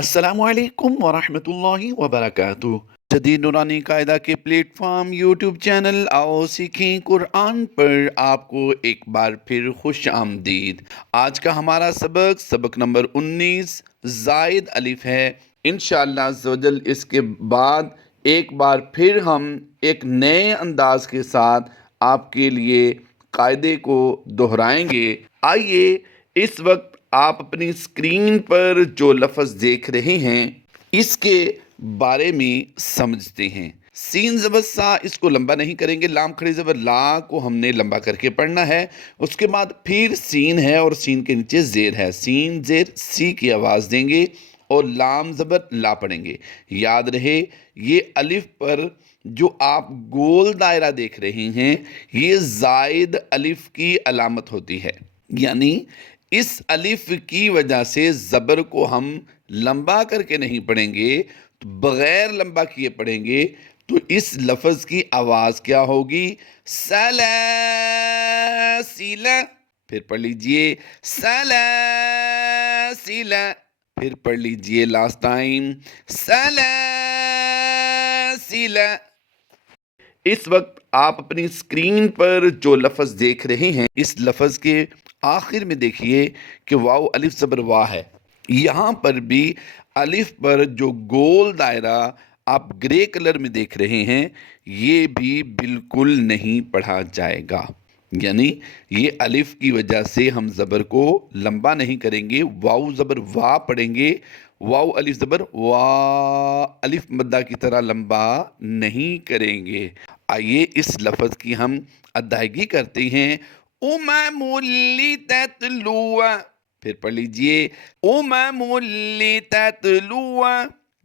अस्सलामुअलैकुम वरहमतुल्लाहि वबरकातुह। जदीद नूरानी कायदा के प्लेटफॉर्म यूट्यूब चैनल आओ सीखें कुरान पर आपको एक बार फिर खुश आमदीद। आज का हमारा सबक नंबर 19 जायद अलिफ है। इंशाअल्लाह अज़्ज़वजल इसके बाद एक बार फिर हम एक नए अंदाज के साथ आपके लिए कायदे को दोहराएंगे। आइए इस वक्त आप अपनी स्क्रीन पर जो लफ्ज़ देख रहे हैं इसके बारे में समझते हैं। सीन ज़बर सा इसको लंबा नहीं करेंगे, लाम खड़ी ज़बर ला को हमने लंबा करके पढ़ना है। उसके बाद फिर सीन है और सीन के नीचे ज़ेर है, सीन ज़ेर सी की आवाज़ देंगे और लाम ज़बर ला पढ़ेंगे। याद रहे ये अलिफ पर जो आप गोल दायरा देख रहे हैं ये ज़ायद अलिफ की अलामत होती है, यानी इस अलिफ की वजह से ज़बर को हम लंबा करके नहीं पढ़ेंगे, तो बग़ैर लंबा किए पढ़ेंगे तो इस लफ्ज़ की आवाज़ क्या होगी? सला सीला। फिर पढ़ लीजिए सला सीला। फिर पढ़ लीजिए लास्ट टाइम सला सीला। इस वक्त आप अपनी स्क्रीन पर जो लफ्ज़ देख रहे हैं इस लफ्ज़ के आखिर में देखिए कि वाव अलिफ ज़बर वाह है। यहाँ पर भी अलिफ पर जो गोल दायरा आप ग्रे कलर में देख रहे हैं ये भी बिल्कुल नहीं पढ़ा जाएगा, यानी ये अलिफ की वजह से हम ज़बर को लंबा नहीं करेंगे, वाव ज़बर वाह पढ़ेंगे। वाव अलिफ ज़बर वाह अलिफ मद्दा की तरह लंबा नहीं करेंगे। आइए इस लफ्ज़ की हम अदायगी करते हैं। उममुल्ली ततलुआ। फिर पढ़ लीजिए उममुल्ली ततलुआ।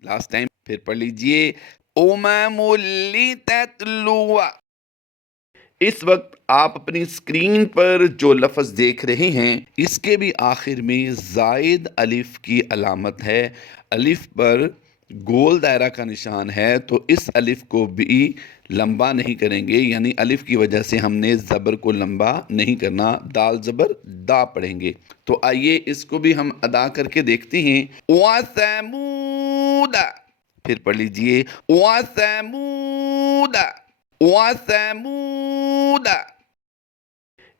लास्ट टाइम फिर पढ़ लीजिए उममुल्ली ततलुआ। इस वक्त आप अपनी स्क्रीन पर जो लफ्ज़ देख रहे हैं इसके भी आखिर में ज़ायद अलिफ की अलामत है। अलिफ पर गोल दायरा का निशान है तो इस अलिफ को भी लंबा नहीं करेंगे, यानी अलिफ की वजह से हमने ज़बर को लंबा नहीं करना, दाल ज़बर दा पढ़ेंगे। तो आइए इसको भी हम अदा करके देखते हैं। वसमूदा। फिर पढ़ लीजिए वसमूदा वसमूदा।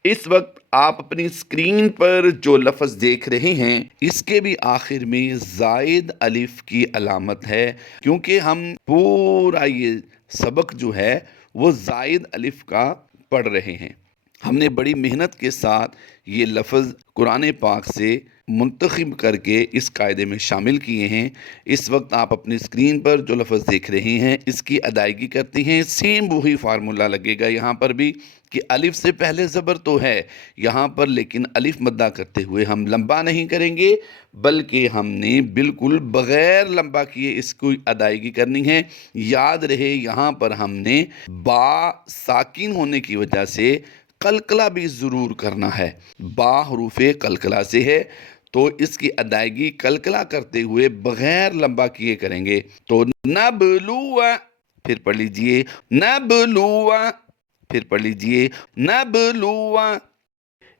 इस वक्त आप अपनी स्क्रीन पर जो लफ्ज़ देख रहे हैं इसके भी आखिर में ज़ायद अलिफ की अलामत है, क्योंकि हम पूरा ये सबक जो है वो ज़ायद अलिफ का पढ़ रहे हैं। हमने बड़ी मेहनत के साथ ये लफ्ज़ कुरान पाक से मुंतखब करके इस कायदे में शामिल किए हैं। इस वक्त आप अपनी स्क्रीन पर जो लफ्ज़ देख रहे हैं इसकी अदायगी करते हैं। सेम वही फार्मूला लगेगा यहाँ पर भी कि अलिफ से पहले ज़बर तो है यहाँ पर, लेकिन अलिफ मद्दा करते हुए हम लंबा नहीं करेंगे बल्कि हमने बिल्कुल बग़ैर लंबा किए इसको अदायगी करनी है। याद रहे यहाँ पर हमने बा साकिन होने की वजह से कलकला भी ज़रूर करना है। बा हरूफ़े कलकला से है तो इसकी अदायगी कलकला करते हुए बग़ैर लंबा किए करेंगे। तो नबलुआ। फिर पढ़ लीजिए नबलुआ। फिर पढ़ लीजिए नबलुआ।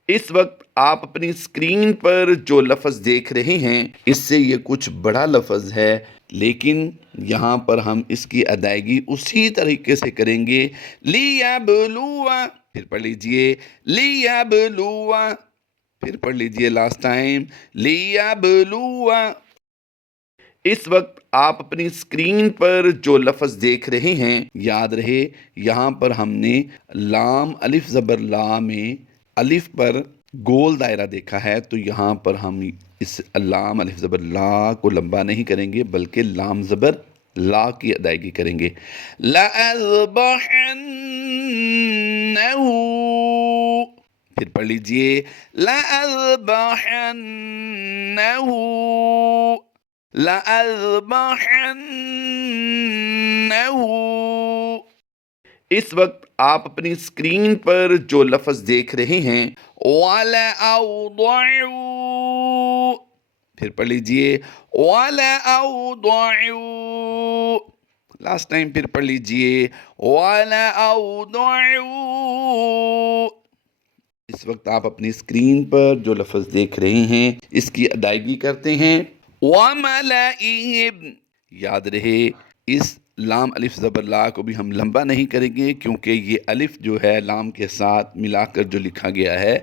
इस वक्त आप अपनी स्क्रीन पर जो लफ्ज़ देख रहे हैं इससे ये कुछ बड़ा लफ्ज़ है, लेकिन यहाँ पर हम इसकी अदायगी उसी तरीके से करेंगे। लियबलुआ। फिर पढ़ लीजिए लियबलुआ। फिर पढ़ लीजिए लास्ट टाइम लियबलुआ। इस वक्त आप अपनी स्क्रीन पर जो लफ्ज़ देख रहे हैं याद रहे यहाँ पर हमने लाम अलिफ ज़बर ला में अलिफ पर गोल दायरा देखा है, तो यहाँ पर हम इस लाम अलिफ ज़बर ला को लंबा नहीं करेंगे बल्कि लाम ज़बर ला की अदायगी करेंगे। लअज़बहन्नहु। फिर पढ़ लीजिए लअज़बहन्नहु लअज़बहन्नहु। इस वक्त आप अपनी स्क्रीन पर जो लफ्ज़ देख रहे हैं वलअउदअउ। फिर पढ़ लीजिए वलअउदअउ। लास्ट टाइम फिर पढ़ लीजिए वलअउदअउ। इस वक्त आप अपनी स्क्रीन पर जो लफ्ज़ देख रहे हैं इसकी अदायगी करते हैं। وَمَلَئِهِمْ، یاد رہے اس لام الف زبر لا کو بھی ہم لمبا نہیں کریں گے، کیونکہ یہ الف جو ہے لام کے ساتھ ملا کر جو لکھا گیا ہے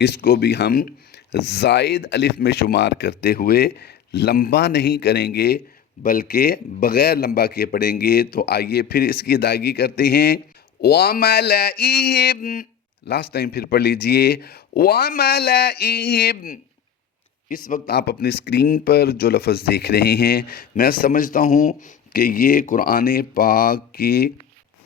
اس کو بھی ہم زائد الف میں شمار کرتے ہوئے لمبا نہیں کریں گے بلکہ بغیر لمبا کیے پڑھیں گے۔ تو آئیے پھر اس کی ادائیگی کرتے ہیں۔ وَمَلَئِهِمْ، لاسٹ ٹائم پھر پڑھ لیجئے وَمَلَئِهِمْ۔ اس وقت آپ اپنی اسکرین پر جو لفظ دیکھ رہے ہیں، میں سمجھتا ہوں کہ یہ قرآن پاک کی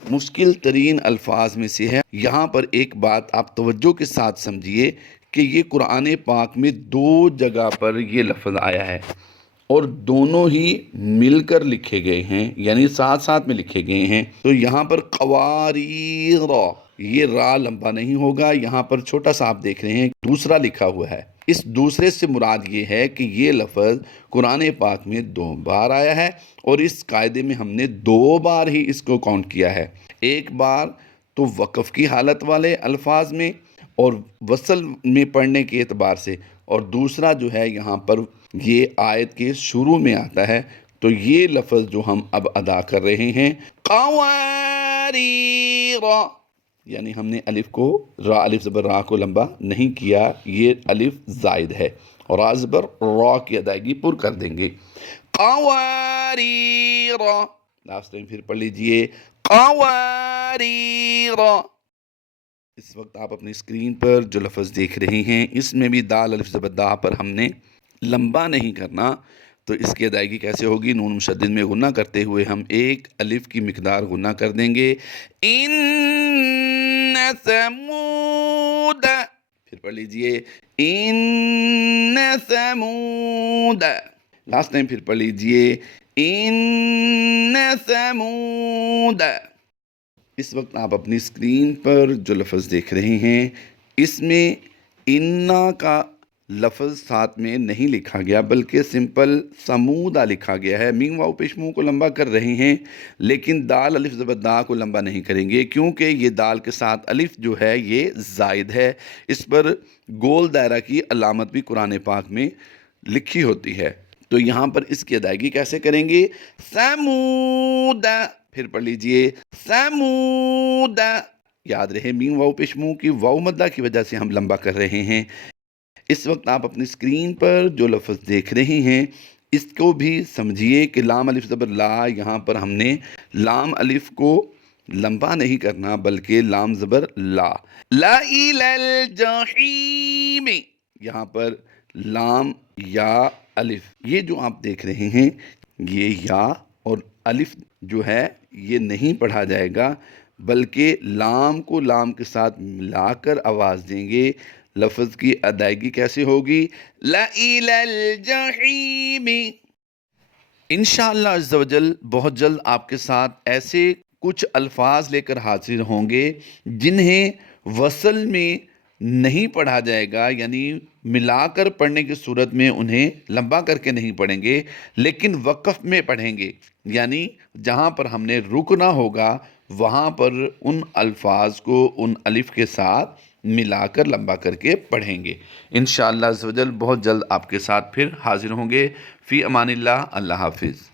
مشکل ترین الفاظ میں سے ہے۔ یہاں پر ایک بات آپ توجہ کے ساتھ سمجھیے کہ یہ قرآن پاک میں 2 جگہ پر یہ لفظ آیا ہے اور دونوں ہی مل کر لکھے گئے ہیں، یعنی ساتھ ساتھ میں لکھے گئے ہیں۔ تو یہاں پر قواریر، یہ را لمبا نہیں ہوگا، یہاں پر چھوٹا سا آپ دیکھ رہے ہیں دوسرا لکھا ہوا ہے۔ اس دوسرے سے مراد یہ ہے کہ یہ لفظ قرآن پاک میں 2 بار آیا ہے اور اس قاعدے میں ہم نے 2 بار ہی اس کو کاؤنٹ کیا ہے۔ ایک بار تو وقف کی حالت والے الفاظ میں اور وصل میں پڑھنے کے اعتبار سے، اور دوسرا جو ہے یہاں پر یہ آیت کے شروع میں آتا ہے۔ تو یہ لفظ جو ہم اب ادا کر رہے ہیں قواریر، یعنی ہم نے الف کو را الف زبر را کو لمبا نہیں کیا، یہ الف زائد ہے اور را زبر را کی ادائیگی پر کر دیں گے۔ قواریر، لاسٹ ٹائم پھر پڑھ لیجئے قواریر۔ اس وقت آپ اپنی اسکرین پر جو لفظ دیکھ رہے ہیں اس میں بھی دال الف زبر دا پر ہم نے لمبا نہیں کرنا۔ تو اس کی ادائیگی کیسے ہوگی؟ نون مشدد میں غنہ کرتے ہوئے ہم 1 الف کی مقدار غنہ کر دیں گے۔ ان ثمود، پھر پڑھ لیجئے ان ثمود، لاسٹ ٹائم پھر پڑھ لیجئے ان ثمود۔ اس وقت آپ اپنی اسکرین پر جو لفظ دیکھ رہے ہیں اس میں انا کا لفظ ساتھ میں نہیں لکھا گیا بلکہ سمپل سمودہ لکھا گیا ہے۔ میم واؤ پیش منہ کو لمبا کر رہے ہیں لیکن دال الف زبر دا کو لمبا نہیں کریں گے، کیونکہ یہ دال کے ساتھ الف جو ہے یہ زائد ہے۔ اس پر گول دائرہ کی علامت بھی قرآن پاک میں لکھی ہوتی ہے۔ تو یہاں پر اس کی ادائیگی کیسے کریں گے؟ سمود، پھر پڑھ لیجئے سمود۔ یاد رہے میم واؤ پیش منہ کی واؤ مدہ کی وجہ سے ہم لمبا کر رہے ہیں۔ اس وقت آپ اپنی اسکرین پر جو لفظ دیکھ رہے ہیں اس کو بھی سمجھیے کہ لام الف زبر لا، یہاں پر ہم نے لام الف کو لمبا نہیں کرنا بلکہ لام زبر لا۔ لا الى الجحیم، یہاں پر لام یا الف، یہ جو آپ دیکھ رہے ہیں یہ یا اور الف جو ہے یہ نہیں پڑھا جائے گا بلکہ لام کو لام کے ساتھ ملا کر آواز دیں گے۔ لفظ کی ادائیگی کیسے ہوگی؟ لا الى الجحیم۔ انشاءاللہ عز و جل بہت جلد آپ کے ساتھ ایسے کچھ الفاظ لے کر حاضر ہوں گے جنہیں وصل میں نہیں پڑھا جائے گا، یعنی ملا کر پڑھنے کی صورت میں انہیں لمبا کر کے نہیں پڑھیں گے لیکن وقف میں پڑھیں گے، یعنی جہاں پر ہم نے رکنا ہوگا وہاں پر ان الفاظ کو ان الف کے ساتھ ملا کر لمبا کر کے پڑھیں گے۔ انشاءاللہ عز و جل بہت جلد آپ کے ساتھ پھر حاضر ہوں گے۔ فی امان اللہ، اللہ حافظ۔